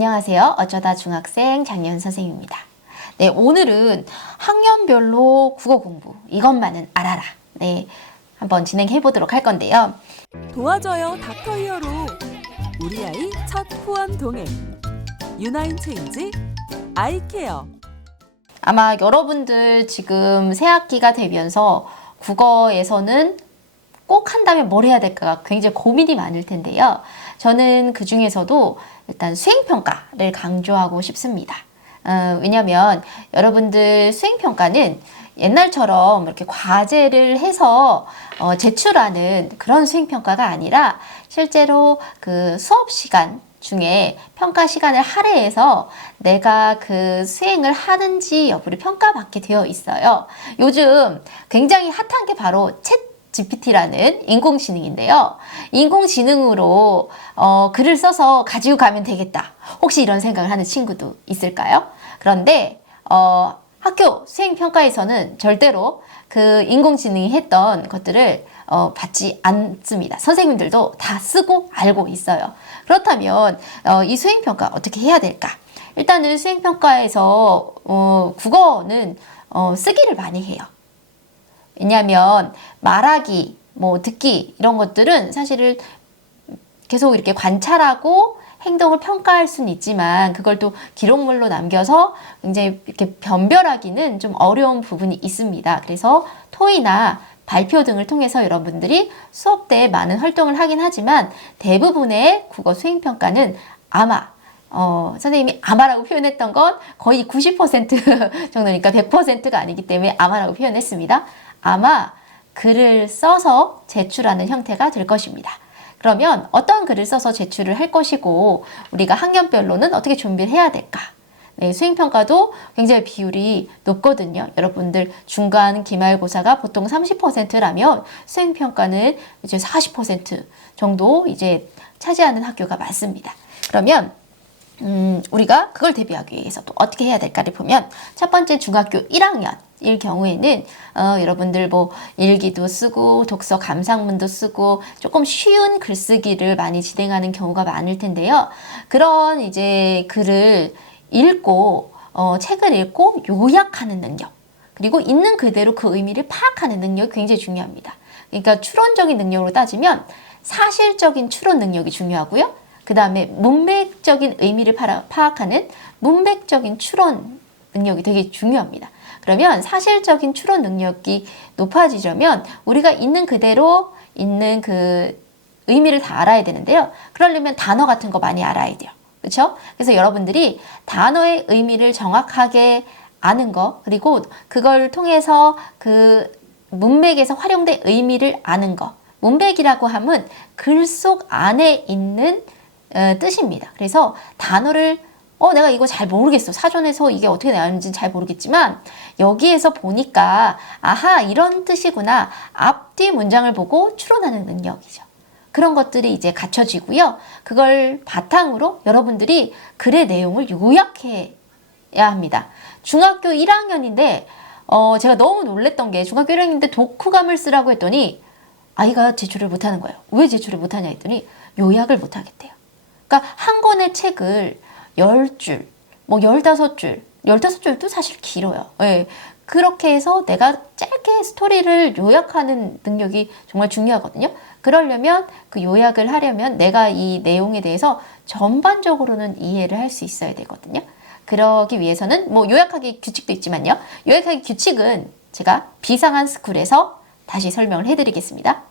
안녕하세요. 어쩌다 중학생 장예은 선생님입니다. 네, 오늘은 학년별로 국어 공부 이것만은 알아라. 네, 한번 진행해 보도록 할 건데요. 도와줘요 닥터 히어로 우리 아이 첫 후원 동행 유나인 체인지 아이케어. 아마 여러분들 지금 새 학기가 되면서 국어에서는 꼭 한다면 뭘 해야 될까 굉장히 고민이 많을 텐데요. 저는 그 중에서도 일단 수행평가를 강조하고 싶습니다. 왜냐하면 여러분들 수행평가는 옛날처럼 이렇게 과제를 해서 제출하는 그런 수행평가가 아니라 실제로 그 수업 시간 중에 평가 시간을 할애해서 내가 그 수행을 하는지 여부를 평가받게 되어 있어요. 요즘 굉장히 핫한 게 바로 챗GPT라는 인공지능인데요. 인공지능으로 글을 써서 가지고 가면 되겠다. 혹시 이런 생각을 하는 친구도 있을까요? 그런데 학교 수행평가에서는 절대로 그 인공지능이 했던 것들을 받지 않습니다. 선생님들도 다 쓰고 알고 있어요. 그렇다면 이 수행평가 어떻게 해야 될까? 일단은 수행평가에서 국어는 쓰기를 많이 해요. 왜냐하면 말하기, 뭐 듣기 이런 것들은 사실은 계속 이렇게 관찰하고 행동을 평가할 수는 있지만 그걸 또 기록물로 남겨서 굉장히 이렇게 변별하기는 좀 어려운 부분이 있습니다. 그래서 토의나 발표 등을 통해서 여러분들이 수업 때 많은 활동을 하긴 하지만 대부분의 국어 수행평가는 아마 선생님이 아마라고 표현했던 건 거의 90% 정도니까 100%가 아니기 때문에 아마라고 표현했습니다. 아마 글을 써서 제출하는 형태가 될 것입니다. 그러면 어떤 글을 써서 제출을 할 것이고 우리가 학년별로는 어떻게 준비를 해야 될까? 네, 수행평가도 굉장히 비율이 높거든요. 여러분들 중간 기말고사가 보통 30%라면 수행평가는 이제 40% 정도 이제 차지하는 학교가 많습니다. 그러면 우리가 그걸 대비하기 위해서 또 어떻게 해야 될까를 보면 첫 번째 중학교 1학년 일 경우에는 여러분들 뭐 일기도 쓰고 독서 감상문도 쓰고 조금 쉬운 글쓰기를 많이 진행하는 경우가 많을 텐데요. 그런 이제 글을 읽고 책을 읽고 요약하는 능력 그리고 있는 그대로 그 의미를 파악하는 능력이 굉장히 중요합니다. 그러니까 추론적인 능력으로 따지면 사실적인 추론 능력이 중요하고요. 그 다음에 문맥적인 의미를 파악하는 문맥적인 추론 능력이 되게 중요합니다. 그러면 사실적인 추론 능력이 높아지려면 우리가 있는 그대로 있는 그 의미를 다 알아야 되는데요. 그러려면 단어 같은 거 많이 알아야 돼요. 그렇죠? 그래서 여러분들이 단어의 의미를 정확하게 아는 거 그리고 그걸 통해서 그 문맥에서 활용된 의미를 아는 거 문맥이라고 하면 글 속 안에 있는 뜻입니다. 그래서 단어를 내가 이거 잘 모르겠어. 사전에서 이게 어떻게 나왔는지는 잘 모르겠지만 여기에서 보니까 아하 이런 뜻이구나. 앞뒤 문장을 보고 추론하는 능력이죠. 그런 것들이 이제 갖춰지고요. 그걸 바탕으로 여러분들이 글의 내용을 요약해야 합니다. 중학교 1학년인데 제가 너무 놀랬던 게 중학교 1학년인데 독후감을 쓰라고 했더니 아이가 제출을 못하는 거예요. 왜 제출을 못하냐 했더니 요약을 못하겠대요. 그러니까 한 권의 책을 10줄, 뭐 15줄, 15줄도 사실 길어요. 네. 그렇게 해서 내가 짧게 스토리를 요약하는 능력이 정말 중요하거든요. 그러려면 그 요약을 하려면 내가 이 내용에 대해서 전반적으로는 이해를 할 수 있어야 되거든요. 그러기 위해서는 뭐 요약하기 규칙도 있지만요. 요약하기 규칙은 제가 비상한 스쿨에서 다시 설명을 해드리겠습니다.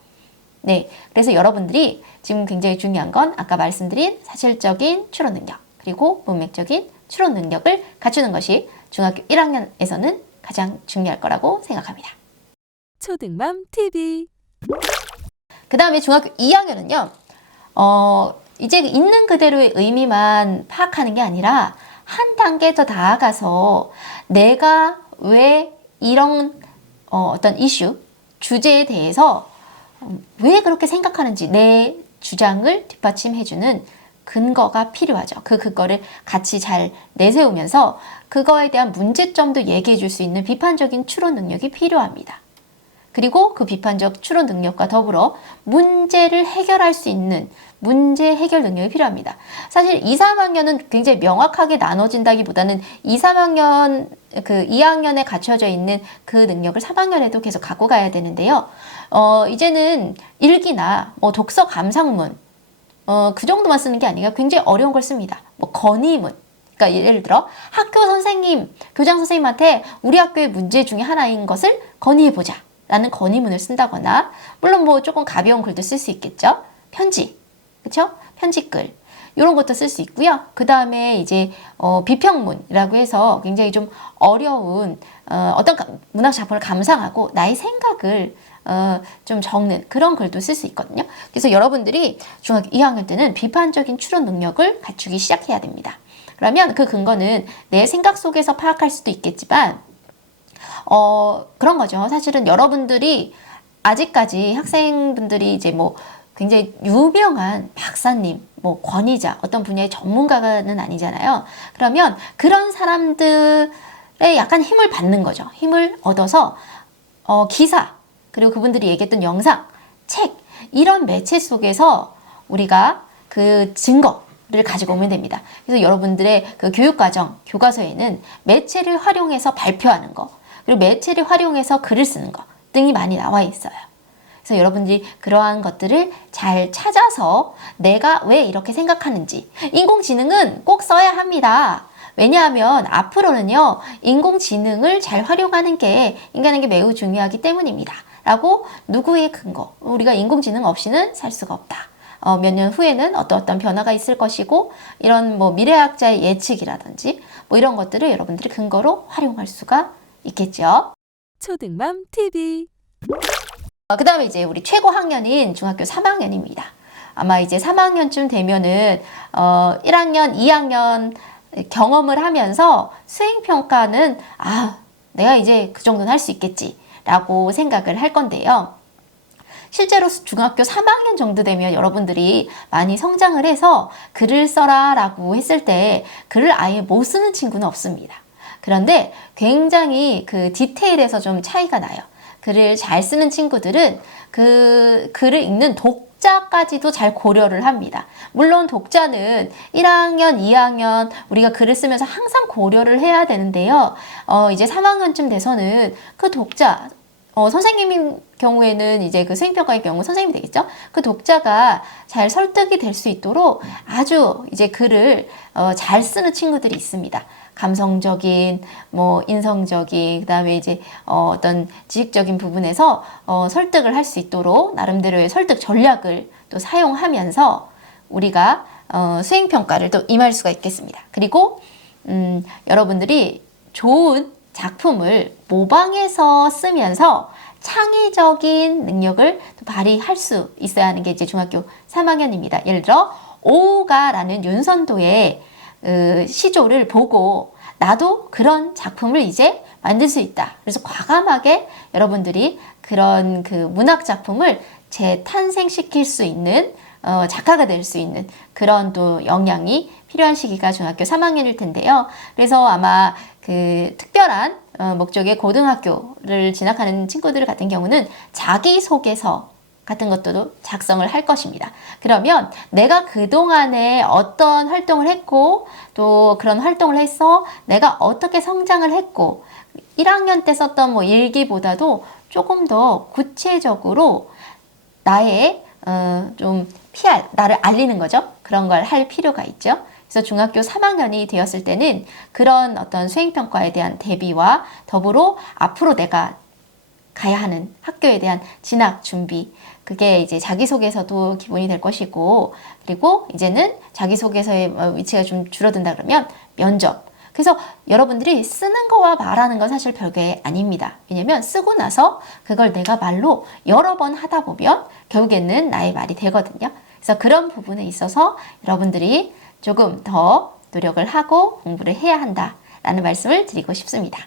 네, 그래서 여러분들이 지금 굉장히 중요한 건 아까 말씀드린 사실적인 추론 능력 그리고 문맥적인 추론 능력을 갖추는 것이 중학교 1학년에서는 가장 중요할 거라고 생각합니다. 초등맘 TV. 그 다음에 중학교 2학년은요. 이제 있는 그대로의 의미만 파악하는 게 아니라 한 단계 더 나아가서 내가 왜 이런 어떤 이슈, 주제에 대해서 왜 그렇게 생각하는지 내 주장을 뒷받침해주는 근거가 필요하죠. 그 근거를 같이 잘 내세우면서 그거에 대한 문제점도 얘기해 줄 수 있는 비판적인 추론 능력이 필요합니다. 그리고 그 비판적 추론 능력과 더불어 문제를 해결할 수 있는 문제 해결 능력이 필요합니다. 사실 2, 3학년은 굉장히 명확하게 나눠진다기보다는 2, 3학년 그 2학년에 갖춰져 있는 그 능력을 3학년에도 계속 갖고 가야 되는데요. 이제는 일기나 뭐 독서 감상문 그 정도만 쓰는 게 아니라 굉장히 어려운 걸 씁니다. 뭐 건의문. 그러니까 예를 들어 학교 선생님, 교장 선생님한테 우리 학교의 문제 중에 하나인 것을 건의해보자 라는 건의문을 쓴다거나, 물론 뭐 조금 가벼운 글도 쓸 수 있겠죠. 편지, 그쵸? 편지글 이런 것도 쓸 수 있고요. 그 다음에 이제 비평문이라고 해서 굉장히 좀 어려운 어떤 문학 작품을 감상하고 나의 생각을 좀 적는 그런 글도 쓸 수 있거든요. 그래서 여러분들이 중학교 2학년 때는 비판적인 추론 능력을 갖추기 시작해야 됩니다. 그러면 그 근거는 내 생각 속에서 파악할 수도 있겠지만 그런 거죠. 사실은 여러분들이 아직까지 학생분들이 이제 뭐 굉장히 유명한 박사님, 뭐 권위자, 어떤 분야의 전문가는 아니잖아요. 그러면 그런 사람들의 약간 힘을 받는 거죠. 힘을 얻어서 기사, 그리고 그분들이 얘기했던 영상, 책, 이런 매체 속에서 우리가 그 증거를 가지고 오면 됩니다. 그래서 여러분들의 그 교육과정, 교과서에는 매체를 활용해서 발표하는 거, 그리고 매체를 활용해서 글을 쓰는 거 등이 많이 나와 있어요. 그래서 여러분들이 그러한 것들을 잘 찾아서 내가 왜 이렇게 생각하는지, 인공지능은 꼭 써야 합니다. 왜냐하면 앞으로는요, 인공지능을 잘 활용하는 게 인간에게 매우 중요하기 때문입니다. 라고 누구의 근거, 우리가 인공지능 없이는 살 수가 없다. 몇 년 후에는 어떤 변화가 있을 것이고, 이런 뭐 미래학자의 예측이라든지 뭐 이런 것들을 여러분들이 근거로 활용할 수가 있겠죠. 초등맘 TV. 그 다음에 이제 우리 최고 학년인 중학교 3학년입니다. 아마 이제 3학년쯤 되면은 1학년, 2학년 경험을 하면서 수행평가는 내가 이제 그 정도는 할 수 있겠지 라고 생각을 할 건데요. 실제로 중학교 3학년 정도 되면 여러분들이 많이 성장을 해서 글을 써라 라고 했을 때 글을 아예 못 쓰는 친구는 없습니다. 그런데 굉장히 그 디테일에서 좀 차이가 나요. 글을 잘 쓰는 친구들은 그 글을 읽는 독자까지도 잘 고려를 합니다. 물론 독자는 1학년, 2학년 우리가 글을 쓰면서 항상 고려를 해야 되는데요. 이제 3학년쯤 돼서는 그 독자, 선생님인 경우에는 이제 그 수행평가의 경우 선생님이 되겠죠? 그 독자가 잘 설득이 될 수 있도록 아주 이제 글을 잘 쓰는 친구들이 있습니다. 감성적인, 뭐 인성적인, 그다음에 이제 어떤 지식적인 부분에서 설득을 할 수 있도록 나름대로의 설득 전략을 또 사용하면서 우리가 수행평가를 또 임할 수가 있겠습니다. 그리고 여러분들이 좋은 작품을 모방해서 쓰면서 창의적인 능력을 또 발휘할 수 있어야 하는 게 이제 중학교 3학년입니다. 예를 들어 오가라는 윤선도의 시조를 보고 나도 그런 작품을 이제 만들 수 있다. 그래서 과감하게 여러분들이 그런 그 문학 작품을 재탄생시킬 수 있는 작가가 될 수 있는 그런 또 역량이 필요한 시기가 중학교 3학년일 텐데요. 그래서 아마 그 특별한 목적의 고등학교를 진학하는 친구들 같은 경우는 자기소개서 같은 것도 작성을 할 것입니다. 그러면 내가 그동안에 어떤 활동을 했고 또 그런 활동을 해서 내가 어떻게 성장을 했고 1학년 때 썼던 뭐 일기보다도 조금 더 구체적으로 나의 좀 나를 알리는 거죠. 그런 걸 할 필요가 있죠. 그래서 중학교 3학년이 되었을 때는 그런 어떤 수행평가에 대한 대비와 더불어 앞으로 내가 가야 하는 학교에 대한 진학 준비, 그게 이제 자기소개서도 기본이 될 것이고, 그리고 이제는 자기소개서의 위치가 좀 줄어든다 그러면 면접. 그래서 여러분들이 쓰는 거와 말하는 건 사실 별게 아닙니다. 왜냐면 쓰고 나서 그걸 내가 말로 여러 번 하다 보면 결국에는 나의 말이 되거든요. 그래서 그런 부분에 있어서 여러분들이 조금 더 노력을 하고 공부를 해야 한다라는 말씀을 드리고 싶습니다.